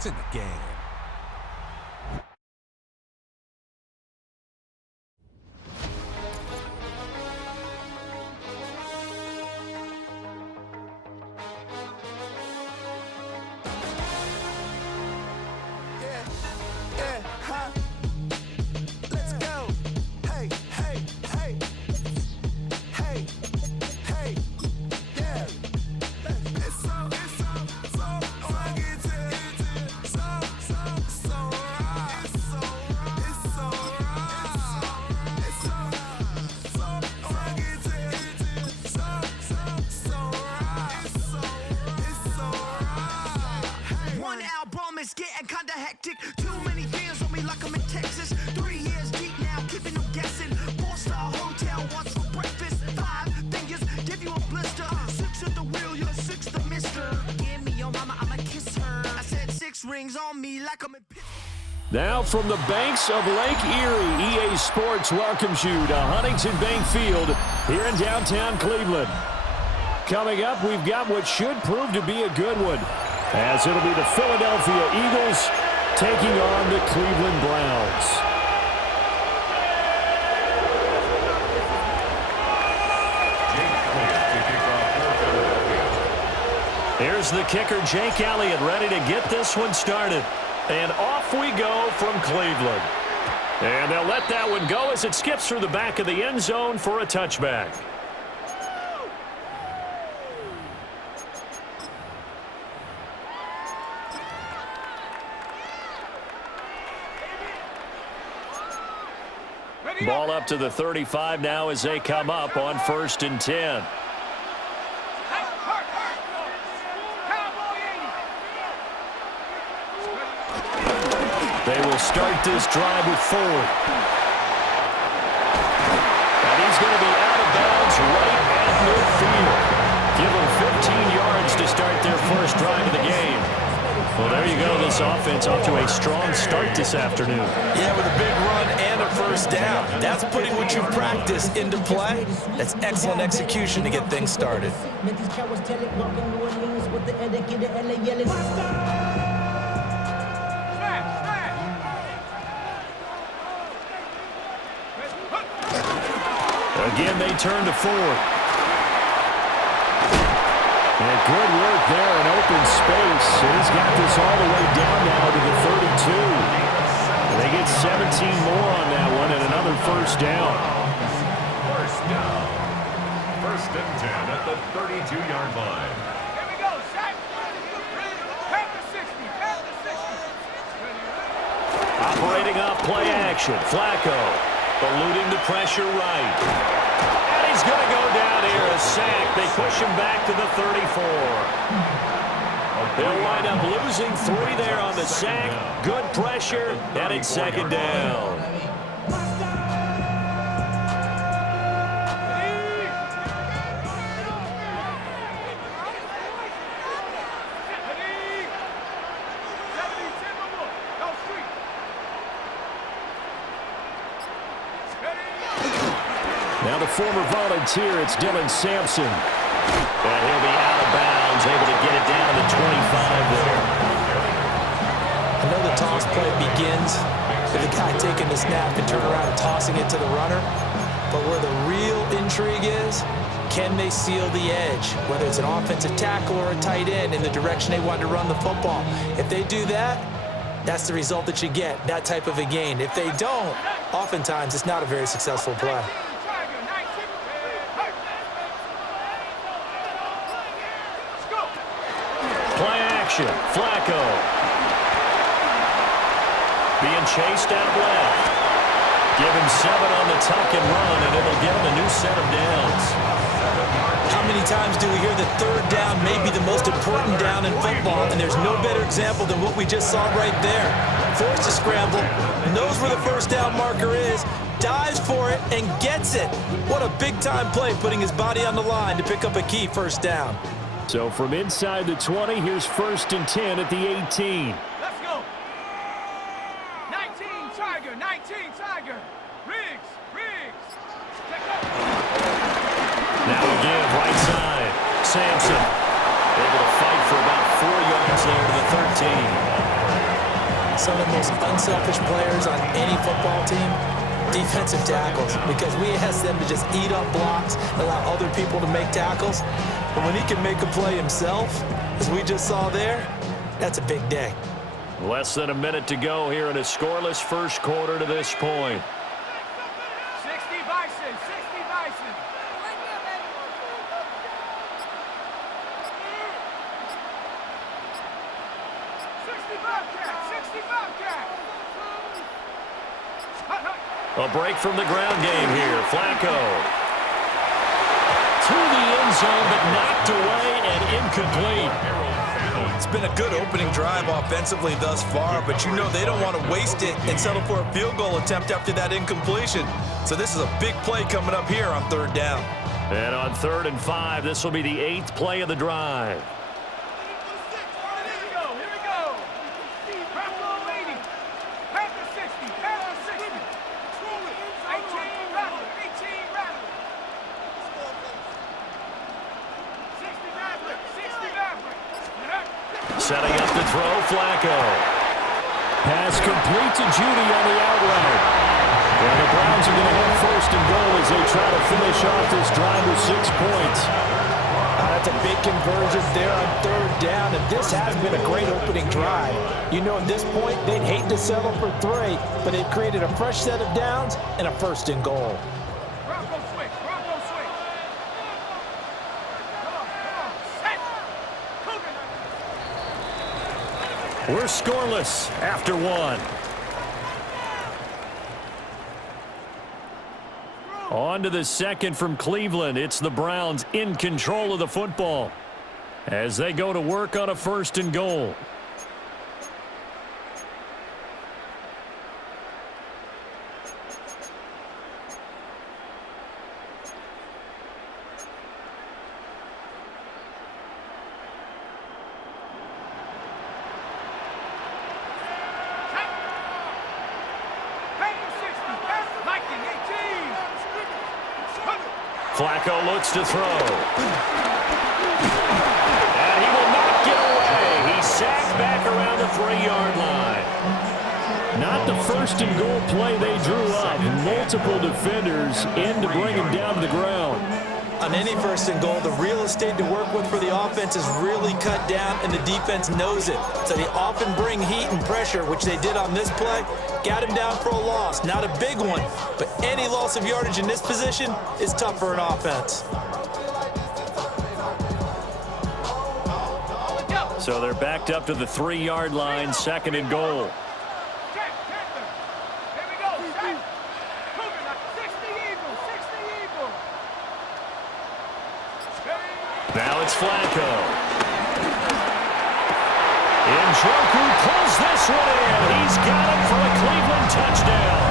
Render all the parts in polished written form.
to the game. It's getting kinda hectic. Too many fans on me like I'm in Texas. 3 years deep now, keeping them guessing. 4-star hotel, what's for breakfast? 5 fingers, give you a blister. 6 at the wheel, you're 6 the mister. Give me your mama, I'ma kiss her. I said 6 rings on me like I'm in Now from the banks of Lake Erie, EA Sports welcomes you to Huntington Bank Field here in downtown Cleveland. Coming up, we've got what should prove to be a good one, as it'll be the Philadelphia Eagles taking on the Cleveland Browns. Here's the kicker, Jake Elliott, ready to get this one started. And off we go from Cleveland. And they'll let that one go as it skips through the back of the end zone for a touchback. Ball up to the 35 now as they come up on 1st and 10. They will start this drive with Ford. And he's going to be out of bounds right at midfield. Give them 15 yards to start their first drive of the game. Well, there you go. This offense off to a strong start this afternoon. Yeah, with a big run and a first down. That's putting what you practice into play. That's excellent execution to get things started. Again, they turn to Ford. And good work there in open space. And he's got this all the way down now to the 32. And they get 17 more on that one and another first down. First down. 1st and 10 at the 32-yard line. Here we go, Shaq. Count to 60. Count to 60. Operating off play action. Flacco eluding the pressure right. And he's going to go down here, a sack. They push him back to the 34. They'll wind up losing 3 there on the sack. Good pressure, and it's 2nd down. Now the former Volunteer, it's Dylan Sampson. And he'll be out of bounds, able to get it down to the 25 there. I know the toss play begins with the guy taking the snap and turn around and tossing it to the runner. But where the real intrigue is, can they seal the edge? Whether it's an offensive tackle or a tight end in the direction they want to run the football. If they do that, that's the result that you get, that type of a gain. If they don't, oftentimes it's not a very successful play. Play action, Flacco. Being chased out left. Give him 7 on the tuck and run, and it'll give him a new set of downs. How many times do we hear that 3rd down may be the most important down in football, and there's no better example than what we just saw right there. Forced to scramble, knows where the 1st down marker is, dives for it, and gets it. What a big-time play, putting his body on the line to pick up a key 1st down. So from inside the 20, here's 1st and 10 at the 18. Let's go. 19 Tiger, 19 Tiger. Riggs. Now again, right side. Sampson able to fight for about 4 yards there to the 13. some of the most unselfish players on any football team? Defensive tackles, because we ask them to just eat up blocks, allow other people to make tackles. But when he can make a play himself, as we just saw there, that's a big day. Less than a minute to go here in a scoreless first quarter to this point. 60 Bison, 60 Bison. 60 Bobcat, 60 Bobcat. A break from the ground game here. Flacco. To the end zone, but knocked away and incomplete. It's been a good opening drive offensively thus far, but you know they don't want to waste it and settle for a field goal attempt after that incompletion. So this is a big play coming up here on 3rd down. And on 3rd and 5, this will be the 8th play of the drive. Setting up the throw, Flacco. Pass complete to Judy on the out route. And the Browns are going to have 1st and goal as they try to finish off this drive with 6 points. That's a big conversion there on 3rd down, and this has been a great opening drive. You know, at this point, they'd hate to settle for 3, but they've created a fresh set of downs and a 1st and goal. Bronco switch, Bronco switch. Come on, set. Cougar. We're scoreless after 1. On to the 2nd from Cleveland. It's the Browns in control of the football as they go to work on a 1st and goal. Flacco looks to throw. And he will not get away. He's sacked back around the 3-yard line. Not the 1st and goal play they drew up. Multiple defenders in to bring him down to the ground. On any 1st and goal, the real estate to work with for the offense is really cut down, and the defense knows it. So they often bring heat and pressure, which they did on this play. Got him down for a loss. Not a big one, but any loss of yardage in this position is tough for an offense. So they're backed up to the 3-yard line, 2nd and goal. Now it's Flacco. Njoku pulls this one in. He's got it for a Cleveland touchdown.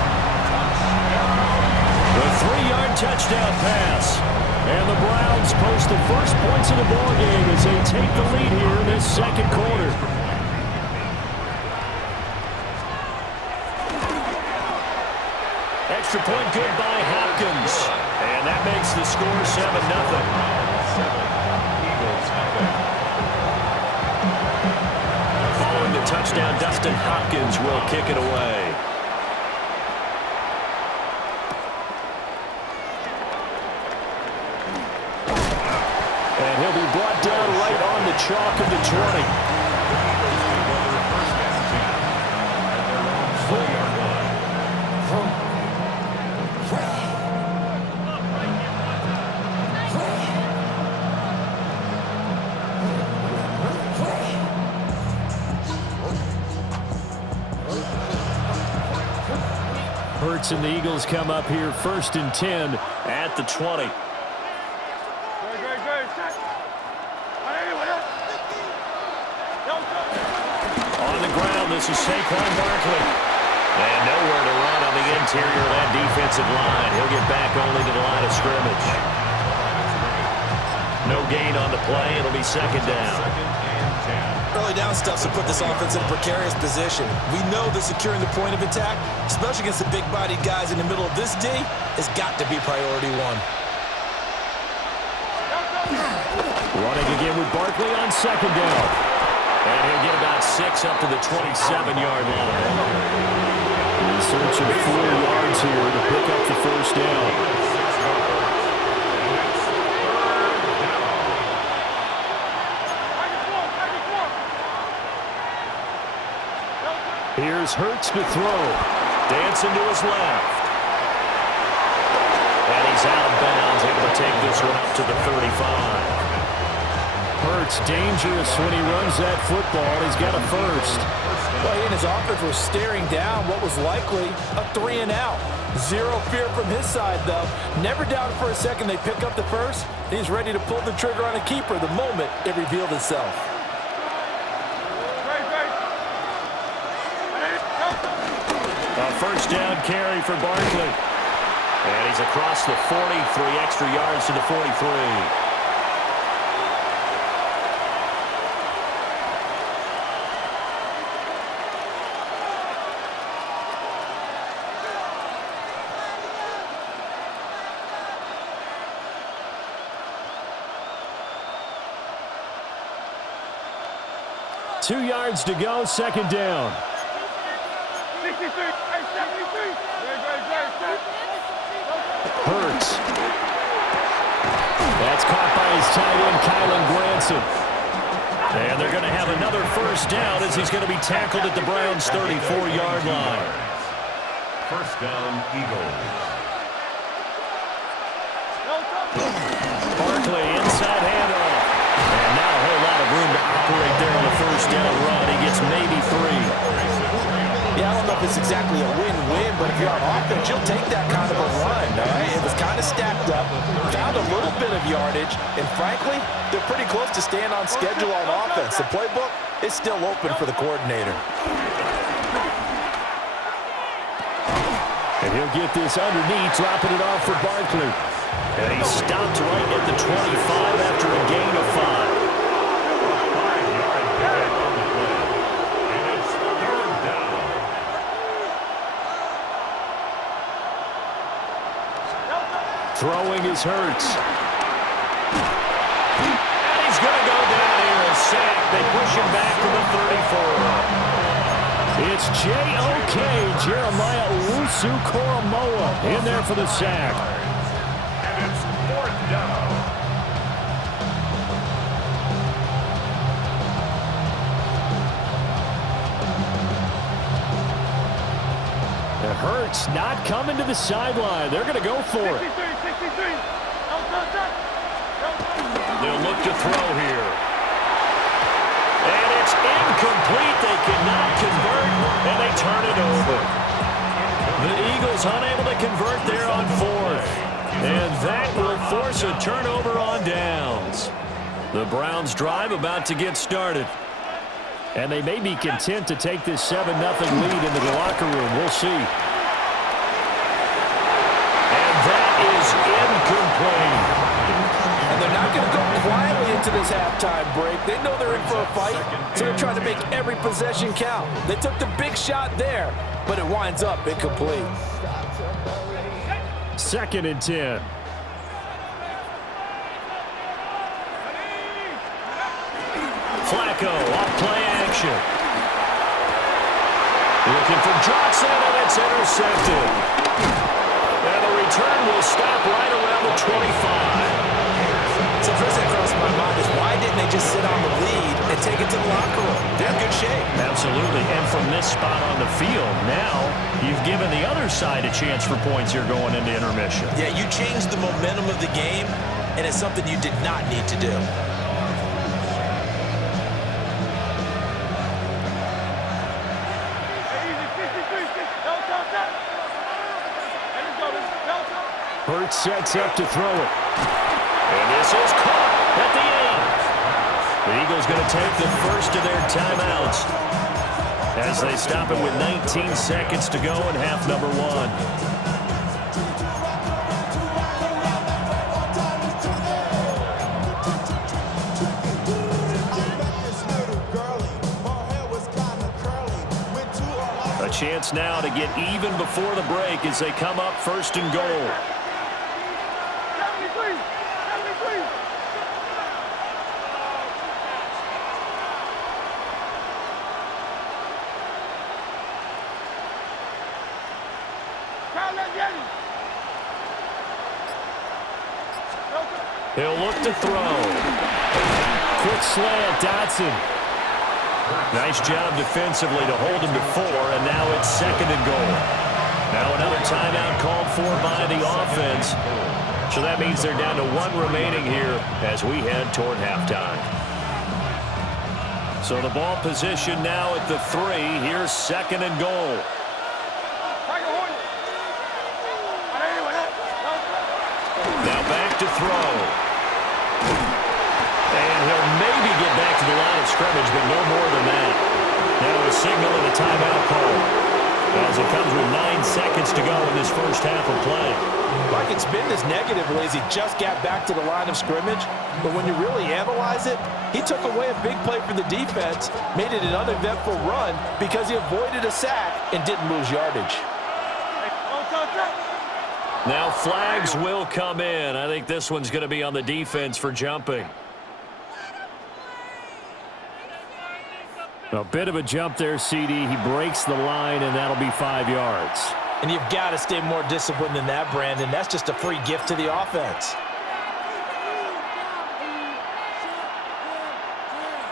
The 3-yard touchdown pass. And the Browns post the first points of the ballgame as they take the lead here in this 2nd quarter. Extra point good by Hopkins. And that makes the score 7-0. Following the touchdown, Dustin Hopkins will kick it away. And he'll be brought down right on the chalk of the 20. Hurts and the Eagles come up here 1st and 10 at the 20. On the ground, this is Saquon Barkley. And nowhere to run on the interior of that defensive line. He'll get back only to the line of scrimmage. No gain on the play. It'll be 2nd down. Early down stuffs to put this offense in a precarious position. We know that securing the point of attack, especially against the big-bodied guys in the middle of this D, has got to be priority 1. Running again with Barkley on 2nd down. And he'll get about 6 up to the 27-yard line. In search of 4 yards here to pick up the first down. Here's Hurts to throw. Dancing to his left. And he's out of bounds, able to take this one up to the 35. Hurts dangerous when he runs that football. He's got a first. Well, he and his offense were staring down what was likely a 3 and out. Zero fear from his side, though. Never doubted for a second they pick up the first. He's ready to pull the trigger on a keeper the moment it revealed itself. A first down carry for Barkley. And he's across the 40, 3 extra yards to the 43. Two yards to go, second down. Hurts. That's caught by his tight end, Kylan Granson. And they're going to have another first down as he's going to be tackled at the Browns' 34-yard line. First down, Eagles. Barkley, inside handoff. And now a whole lot of room to operate there on the first down run. He gets maybe 3. Yeah, I don't know if it's exactly a win-win, but if you're on offense, you'll take that kind of a run, all right? It was kind of stacked up, found a little bit of yardage, and frankly, they're pretty close to staying on schedule on offense. The playbook is still open for the coordinator. And he'll get this underneath, dropping it off for Barkley. And he stopped right at the 25 after a gain of 5. Throwing is Hurts. And he's going to go down here, a sack. They push him back to the 34. It's J.O.K. Jeremiah Owusu-Koramoah in there for the sack. And it's 4th down. Hurts not coming to the sideline. They're going to go for it. They'll look to throw here. And it's incomplete. They cannot convert, and they turn it over. The Eagles unable to convert there on 4th. And that will force a turnover on downs. The Browns drive about to get started. And they may be content to take this 7-0 lead into the locker room. We'll see. And that is incomplete. And they're not going to go quietly into this halftime break. They know they're in for a fight, so they're trying to make every possession count. They took the big shot there, but it winds up incomplete. 2nd and 10. Flacco off play action. Looking for Johnson, and it's intercepted. And the return will stop right around the 25. So first thing that crossed my mind is why didn't they just sit on the lead and take it to the locker room? They're in good shape. Absolutely, and from this spot on the field, now you've given the other side a chance for points here going into intermission. Yeah, you changed the momentum of the game, and it's something you did not need to do. Hurts sets up to throw it. And this is caught at the 8. The Eagles going to take the first of their timeouts as they stop it with 19 seconds to go in half number 1. A chance now to get even before the break as they come up 1st and goal. He'll look to throw. Quick slant, Dotson. Nice job defensively to hold him to 4, and now it's 2nd and goal. Now another timeout called for by the offense. So that means they're down to 1 remaining here as we head toward halftime. So the ball position now at the 3. Here's 2nd and goal. Now back to throw. And he'll maybe get back to the line of scrimmage, but no more than that. Now a signal and a timeout call as it comes with 9 seconds to go in this first half of play. Like, it's been as negatively as he just got back to the line of scrimmage, but when you really analyze it, he took away a big play for the defense, made it an uneventful run because he avoided a sack and didn't lose yardage. Now flags will come in. I think this one's going to be on the defense for jumping. A bit of a jump there, CD. He breaks the line, and that'll be 5 yards. And you've got to stay more disciplined than that, Brandon. That's just a free gift to the offense.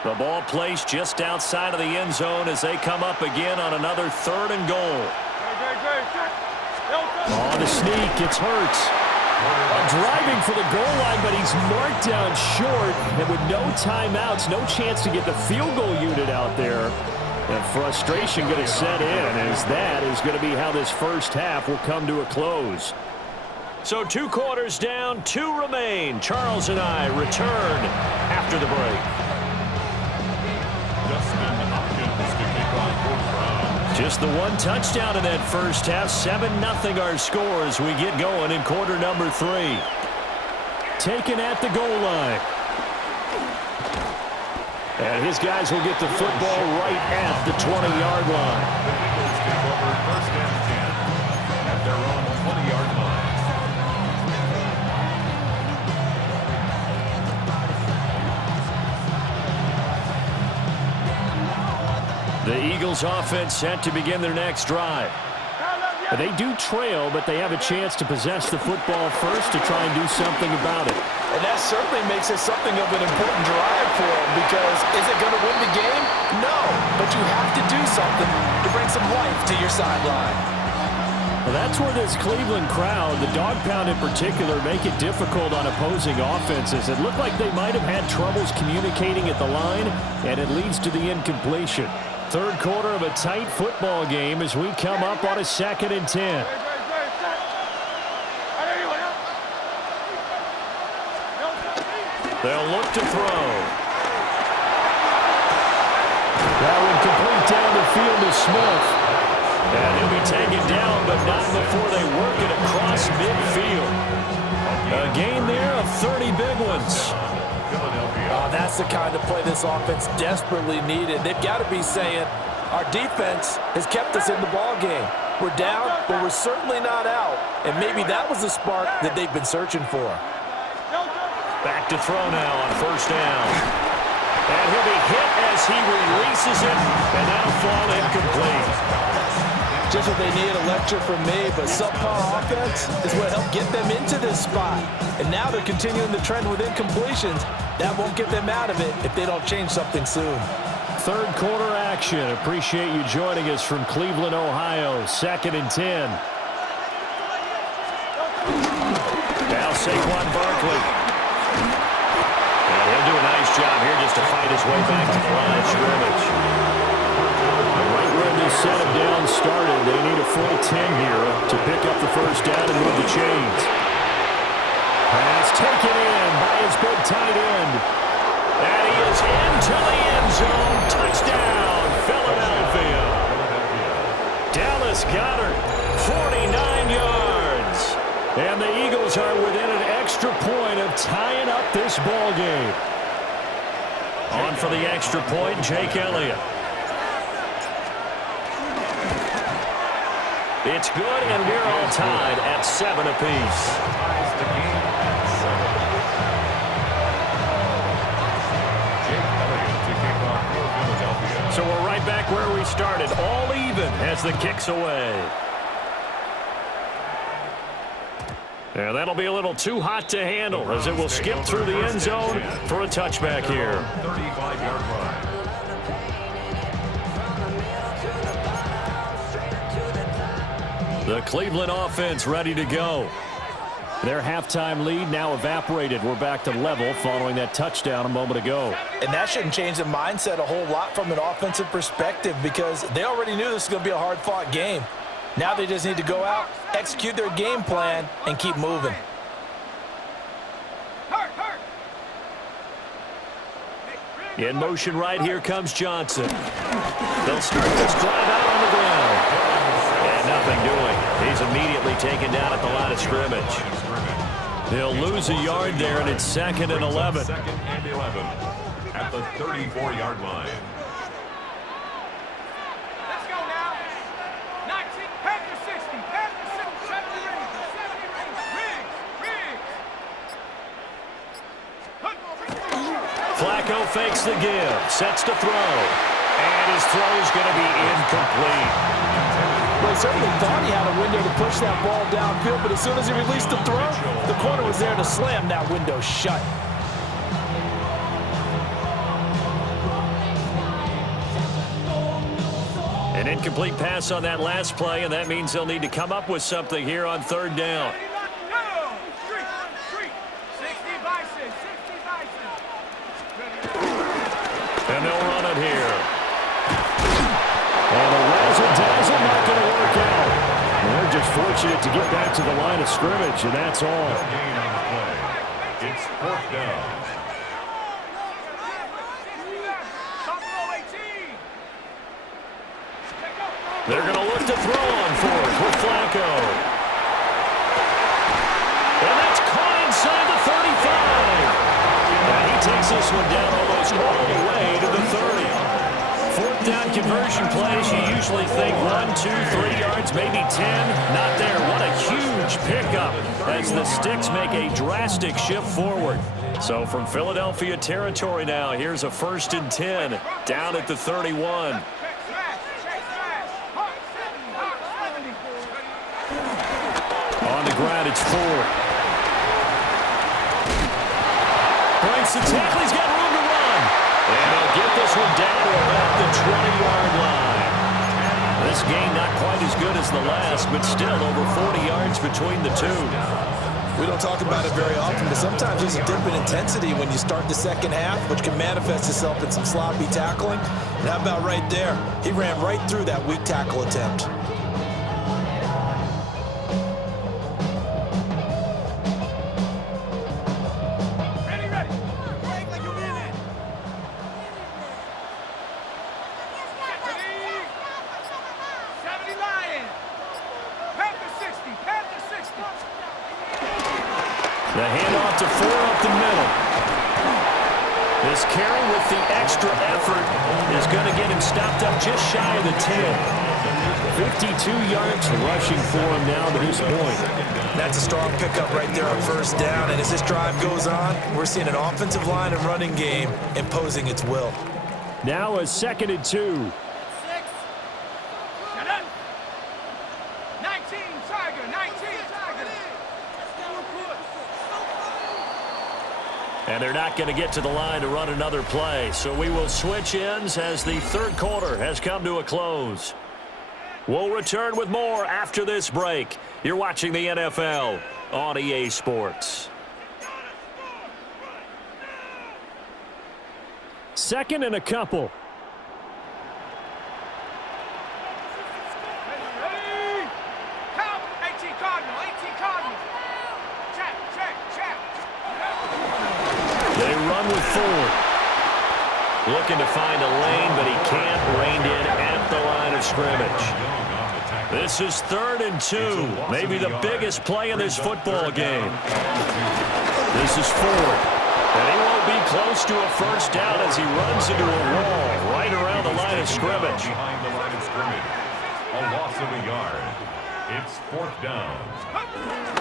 The ball placed just outside of the end zone as they come up again on another 3rd and goal. On the sneak, it's Hurts. Driving for the goal line, but he's marked down short. And with no timeouts, no chance to get the field goal unit out there. And frustration going to set in, as that is going to be how this first half will come to a close. So 2 quarters down, 2 remain. Charles and I return after the break. Just the 1 touchdown in that first half. 7-0 our score as we get going in quarter number 3. Taken at the goal line. And his guys will get the football right at the 20-yard line. First and 10 at their own 20-yard line. The Eagles offense set to begin their next drive. They do trail, but they have a chance to possess the football first to try and do something about it. And that certainly makes it something of an important drive for them, because is it going to win the game? No, but you have to do something to bring some life to your sideline. Well, that's where this Cleveland crowd, the dog pound in particular, make it difficult on opposing offenses. It looked like they might have had troubles communicating at the line, and it leads to the incompletion. 3rd quarter of a tight football game as we come up on a 2nd and 10. They'll look to throw. That one complete down the field to Smith. And he'll be taken down, but not before they work it across midfield. A gain there of 30 big ones. That's the kind of play this offense desperately needed. They've got to be saying, our defense has kept us in the ball game. We're down, but we're certainly not out. And maybe that was the spark that they've been searching for. Back to throw now on 1st down. And he'll be hit as he releases it, and that'll fall incomplete. Just what they need, a lecture from me, but subpar offense is what helped get them into this spot. And now they're continuing the trend with incompletions. That won't get them out of it if they don't change something soon. 3rd quarter action. Appreciate you joining us from Cleveland, Ohio. 2nd and 10. Now Saquon Barkley. And he'll do a nice job here just to fight his way back to the line of scrimmage. Right where this set him down started, they need a full 10 here to pick up the 1st down and move the chains. Pass taken in by his big tight end. And he is into the end zone. Touchdown, Philadelphia. Dallas Goedert, 49 yards. And the Eagles are within an extra point of tying up this ball game. On for the extra point, Jake Elliott. It's good, and we're all tied at 7 apiece. So we're right back where we started, all even as the kick's away. And that'll be a little too hot to handle as it will skip through the end zone for a touchback here. 35-yard line. The Cleveland offense ready to go. Their halftime lead now evaporated. We're back to level following that touchdown a moment ago. And that shouldn't change the mindset a whole lot from an offensive perspective because they already knew this was going to be a hard-fought game. Now they just need to go out, execute their game plan, and keep moving. In motion right here comes Johnson. They'll start this drive out on the ground. And nothing doing. He's immediately taken down at the line of scrimmage. They'll lose a yard there, and it's 2nd and 11. 2nd and 11 at the 34-yard line. Let's go now. 19, Panther 60, Panther 70 Rangers, 70 Rangers. Flacco fakes the give, sets to throw, and his throw is going to be incomplete. Well, he certainly thought he had a window to push that ball downfield, but as soon as he released the throw, the corner was there to slam that window shut. An incomplete pass on that last play, and that means they'll need to come up with something here on 3rd down. And they'll run it here. And the razzle-dazzle not going to work out. And they're just fortunate to get back to the line of scrimmage, and that's all. Gain on the play. It's 4th down. They're going to look to throw on 4th with Flacco. And that's caught inside the 35. And he takes this one down almost all the way to the 30. 4th down conversion plays, you usually think 1, 2, 3 yards, maybe 10. Not there. What a huge pickup as the Sticks make a drastic shift forward. So from Philadelphia territory now, here's a 1st and 10 down at the 31. On the ground, it's Ford. Breaks the tackle. He's got room to run. And they'll get this one down to about the 20-yard line. This game not quite as good as the last, but still over 40 yards between the two. We don't talk about it very often, but sometimes there's a dip in intensity when you start the second half, which can manifest itself in some sloppy tackling. And how about right there? He ran right through that weak tackle attempt. The handoff to Ford up the middle. This carry with the extra effort is going to get him stopped up just shy of the 10. 52 yards rushing for him now to this point. That's a strong pickup right there on 1st down, and as this drive goes on, we're seeing an offensive line and running game imposing its will. Now a 2nd and 2. And they're not going to get to the line to run another play. So we will switch ends as the 3rd quarter has come to a close. We'll return with more after this break. You're watching the NFL on EA Sports. 2nd and a couple. They run with Ford. Looking to find a lane, but he can't rein in at the line of scrimmage. This is 3rd and 2. Maybe the biggest play in this football game. This is Ford. And he won't be close to a 1st down as he runs into a wall right around the line of scrimmage. Behind the line of scrimmage. A loss of a yard. It's 4th down.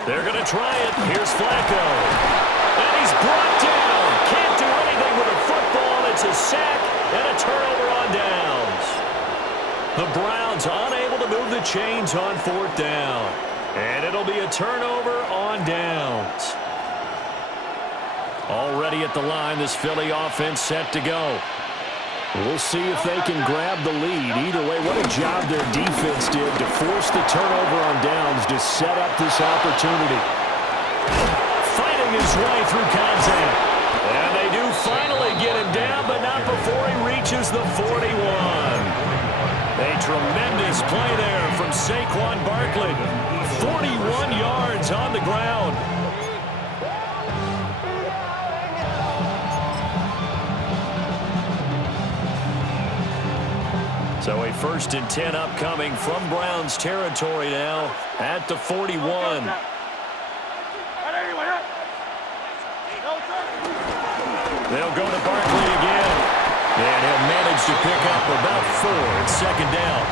They're going to try it. Here's Flacco. And he's brought down. Can't do anything with a football. It's a sack and a turnover on downs. The Browns unable to move the chains on 4th down. And it'll be a turnover on downs. Already at the line, this Philly offense set to go. We'll see if they can grab the lead. Either way, what a job their defense did to force the turnover on downs to set up this opportunity. Fighting his way through contact. And they do finally get him down, but not before he reaches the 41. A tremendous play there from Saquon Barkley. 41 yards on the ground. So a 1st and 10 upcoming from Browns territory now at the 41. They'll go to Barkley again. And he'll manage to pick up about 4 at 2nd down.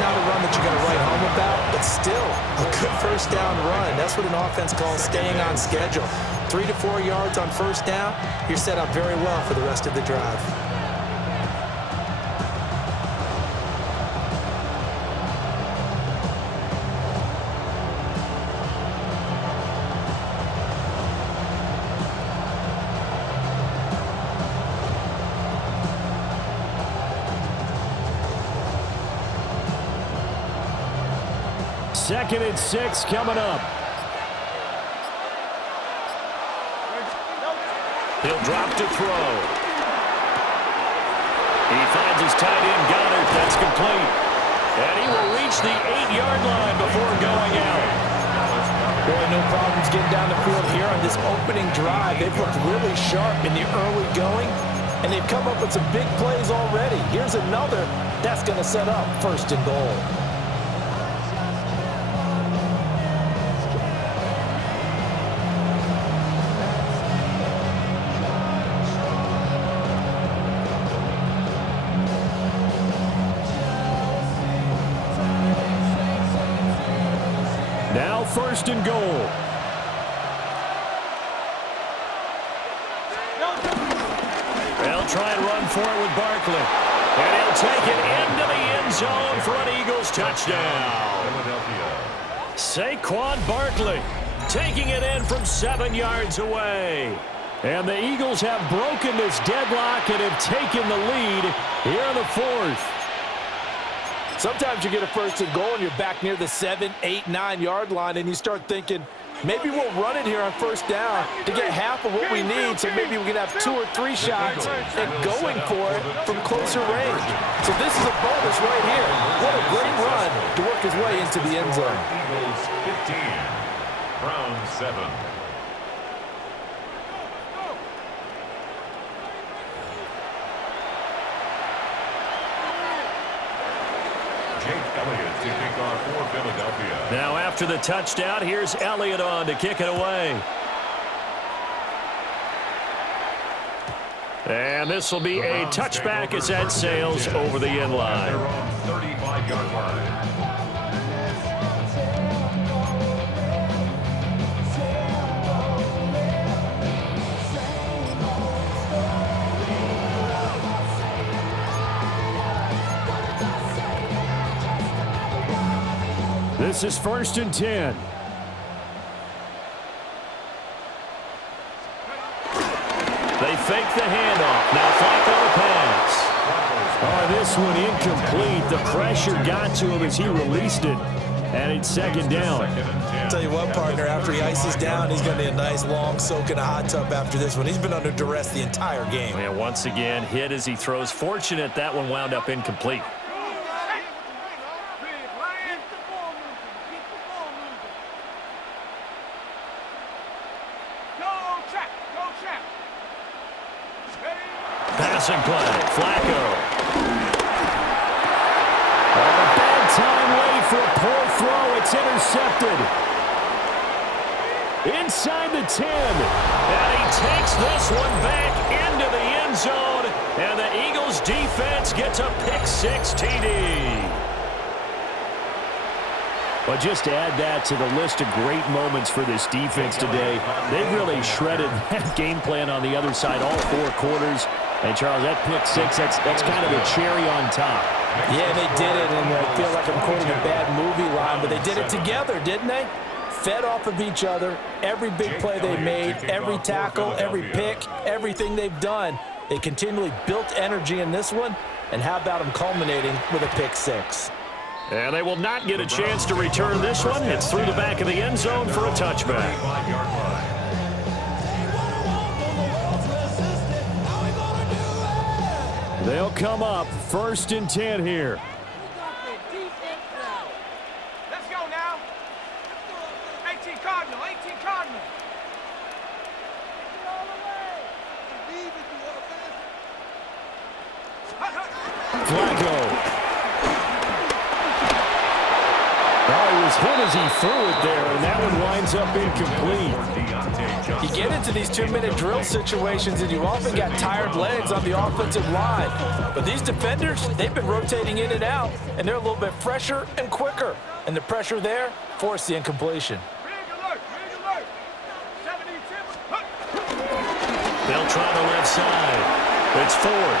Not a run that you're going to write home about, but still a good 1st down run. That's what an offense calls staying on schedule. 3 to 4 yards on 1st down, you're set up very well for the rest of the drive. Second and 6 coming up. He'll drop to throw. He finds his tight end, Goddard. That's complete. And he will reach the 8-yard line before going out. Boy, no problems getting down the field here on this opening drive. They've looked really sharp in the early going, and they've come up with some big plays already. Here's another that's going to set up 1st and goal. Now 1st and goal. They'll try and run for it with Barkley. And he'll take it into the end zone for an Eagles touchdown. Saquon Barkley taking it in from 7 yards away. And the Eagles have broken this deadlock and have taken the lead here in the 4th. Sometimes you get a 1st and goal and you're back near the 7, 8, 9-yard line, and you start thinking, maybe we'll run it here on 1st down to get half of what we need, so maybe we can have 2 or 3 shots and going for it from closer range. So this is a bonus right here. What a great run to work his way into the end zone. Eagles 15, Browns 7. Elliott to kick off for Philadelphia. Now after the touchdown, here's Elliott on to kick it away. And this will be a touchback as that sails over the end line. 35-yard line. This is 1st and 10. They fake the handoff. Now Flacco to pass. Oh, this one incomplete. The pressure got to him as he released it. And it's 2nd down. I'll tell you what, partner, after he ices down, he's going to need a nice long soak in a hot tub after this one. He's been under duress the entire game. And once again, hit as he throws. Fortunate that one wound up incomplete. Passing play, Flacco. On a bad time, waiting for a poor throw. It's intercepted. Inside the 10. And he takes this one back into the end zone. And the Eagles defense gets a pick-6 TD. But just to add that to the list of great moments for this defense today, they've really shredded that game plan on the other side all 4 quarters. And, Charles, that pick-6, that's kind of a cherry on top. Yeah, they did it, and I feel like I'm quoting a bad movie line, but they did it together, didn't they? Fed off of each other, every big play they made, every tackle, every pick, everything they've done. They continually built energy in this one, and how about them culminating with a pick six? And they will not get a chance to return this one. It's through the back of the end zone for a touchback. They'll come up 1st and 10 here. Let's go now. 18 Cardinal, 18 Cardinal. Flacco. Oh, he was hit as he threw it there, and that one winds up incomplete. You get into these 2-minute drill situations, and you've often got tired legs on the offensive line. But these defenders, they've been rotating in and out, and they're a little bit fresher and quicker. And the pressure there forced the incompletion. Big alert, big alert. 72. They'll try the left side. It's Ford.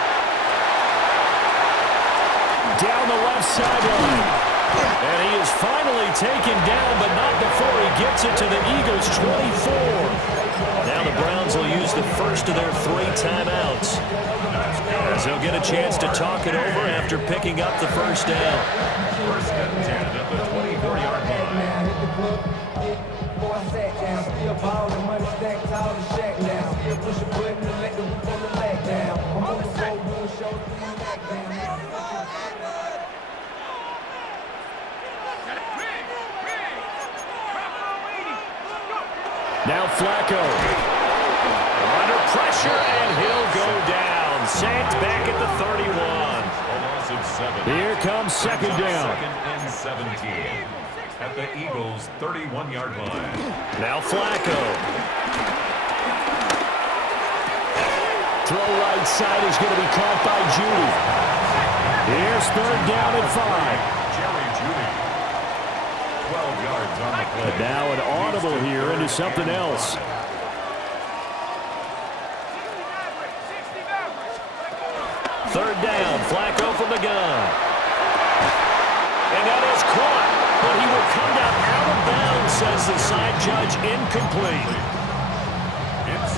Down the left sideline. And he is finally taken down, but not before he gets it to the Eagles' 24. Now the Browns will use the first of their 3 timeouts, as they'll get a chance to talk it over after picking up the first down. 1st and 10 at the 24-yard Now Flacco. Under pressure, and he'll go down. Saints back at the 31. A loss of 7. Here comes 2nd down. 2nd and 17 at the Eagles' 31-yard line. Now Flacco. Throw right side is going to be caught by Judy. Here's 3rd down and 5. Jerry Judy. 12 yards on the play. But now an audible here into something else. 3rd down, Flacco from the gun. And that is caught, but he will come down out of bounds, says the side judge, incomplete.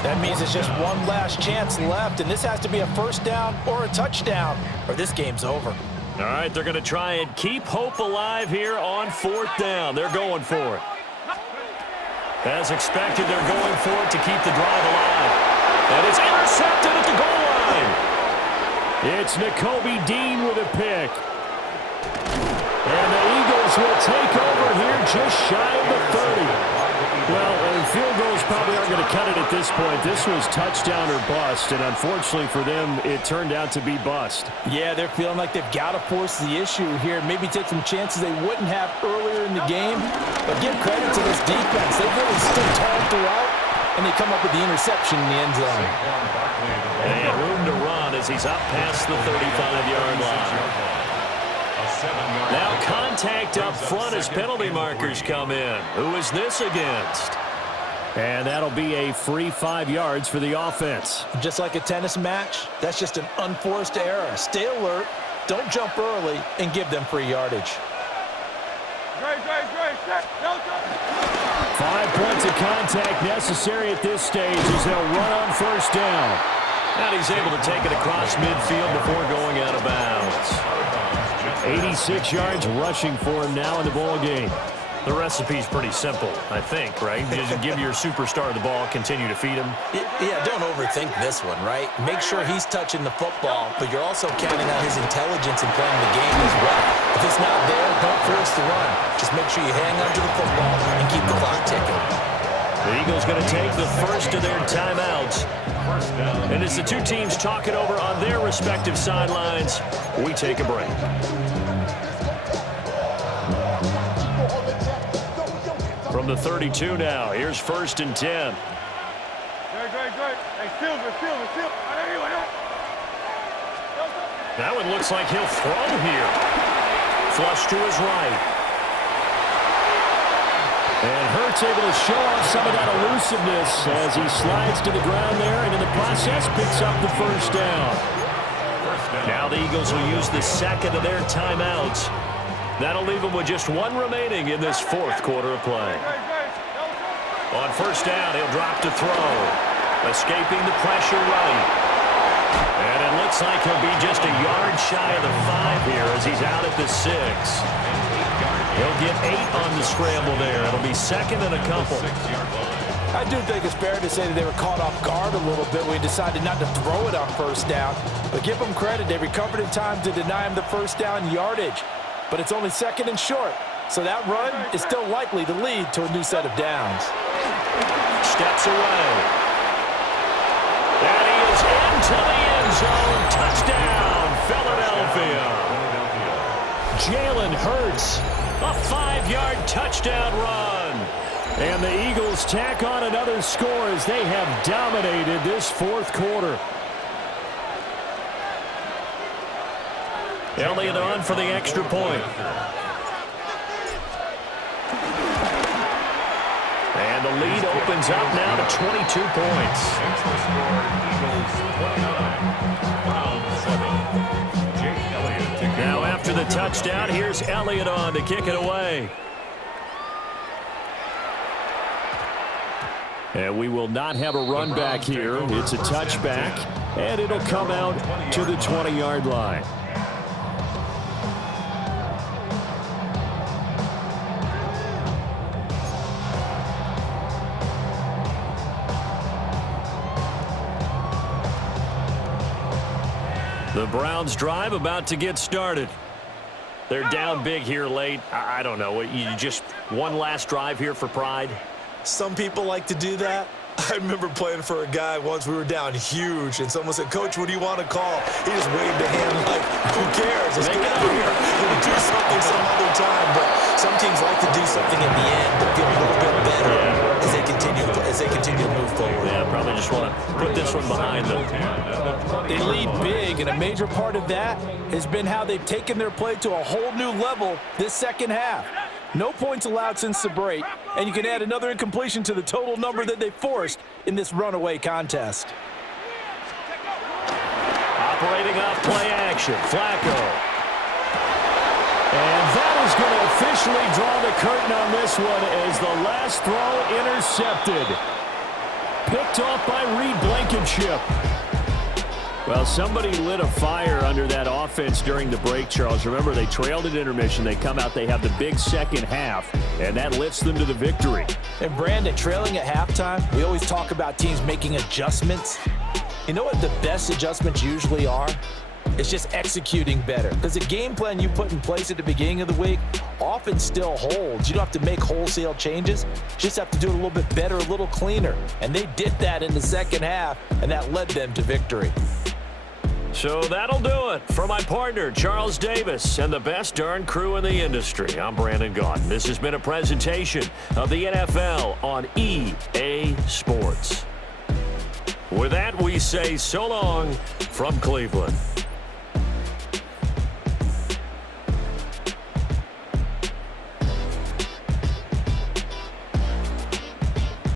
That means it's just one last chance left, and this has to be a 1st down or a touchdown, or this game's over. All right, they're going to try and keep hope alive here on 4th down. They're going for it. As expected, they're going for it to keep the drive alive. And it's intercepted at the goal line. It's Nakobe Dean with a pick. And the Eagles will take over here just shy of the 30. Well, field goals probably aren't going to cut it at this point. This was touchdown or bust, and unfortunately for them, it turned out to be bust. Yeah, they're feeling like they've got to force the issue here, maybe take some chances they wouldn't have earlier in the game. But give credit to this defense. They've really stood tall throughout, and they come up with the interception in the end zone. And room to run as he's up past the 35-yard line. Now contact up front as penalty markers come in. Who is this against? And that'll be a free 5 yards for the offense. Just like a tennis match, that's just an unforced error. Stay alert, don't jump early, and give them free yardage. 5 points of contact necessary at this stage as they'll run on 1st down. And he's able to take it across midfield before going out of bounds. 86 yards rushing for him now in the ball game. The recipe's pretty simple, I think, right? Just give your superstar the ball, continue to feed him. Yeah, don't overthink this one, right? Make sure he's touching the football, but you're also counting on his intelligence in playing the game as well. If it's not there, don't force the run. Just make sure you hang on to the football and keep the clock ticking. The Eagles going to take the first of their timeouts. And as the two teams talk it over on their respective sidelines, we take a break. From the 32 now, here's 1st and 10. That one looks like he'll throw here. Flush to his right. And Hurts able to show off some of that elusiveness as he slides to the ground there, and in the process picks up the 1st down. Now the Eagles will use the second of their timeouts. That'll leave them with just one remaining in this fourth quarter of play. On first down, he'll drop to throw. Escaping the pressure right. And it looks like he'll be just a yard shy of the 5 here as he's out at the 6. He'll get 8 on the scramble there. It'll be second and a couple. I do think it's fair to say that they were caught off guard a little bit when we decided not to throw it on first down. But give them credit. They recovered in time to deny him the first down yardage. But it's only second and short. So that run is still likely to lead to a new set of downs. Steps away. And he is into the end zone. Touchdown, Philadelphia. Jalen Hurts, a 5-yard touchdown run. And the Eagles tack on another score as they have dominated this fourth quarter. Elliott on for the extra point. And the lead opens up now to 22 points. Extra score, Eagles 29, Browns 7. Jake Elliott to kick Now off. after the touchdown, here's Elliott on to kick it away. And we will not have a run back here. It's a touchback, and it'll come out to the 20-yard line. The Browns drive about to get started. They're down big here late. I don't know. You just one last drive here for pride. Some people like to do that. I remember playing for a guy once. We were down huge, and someone said, "Coach, what do you want to call?" He just waved a hand like, "Who cares? Let's get out of here. We'll do something some other time." But some teams like to do something at the end to feel a little bit better as they continue to move forward. Yeah, probably just want to put this one behind them. They lead big, and a major part of that has been how they've taken their play to a whole new level this second half. No points allowed since the break, and you can add another incompletion to the total number that they forced in this runaway contest. Operating off play action, Flacco. And that is going to officially draw the curtain on this one as the last throw intercepted. Picked off by Reed Blankenship. Well, somebody lit a fire under that offense during the break, Charles. Remember, they trailed at intermission. They come out, they have the big second half, and that lifts them to the victory. And Brandon, trailing at halftime, we always talk about teams making adjustments. You know what the best adjustments usually are? It's just executing better. Because the game plan you put in place at the beginning of the week often still holds. You don't have to make wholesale changes. You just have to do it a little bit better, a little cleaner. And they did that in the second half, and that led them to victory. So that'll do it for my partner, Charles Davis, and the best darn crew in the industry. I'm Brandon Gaudin. This has been a presentation of the NFL on EA Sports. With that, we say so long from Cleveland.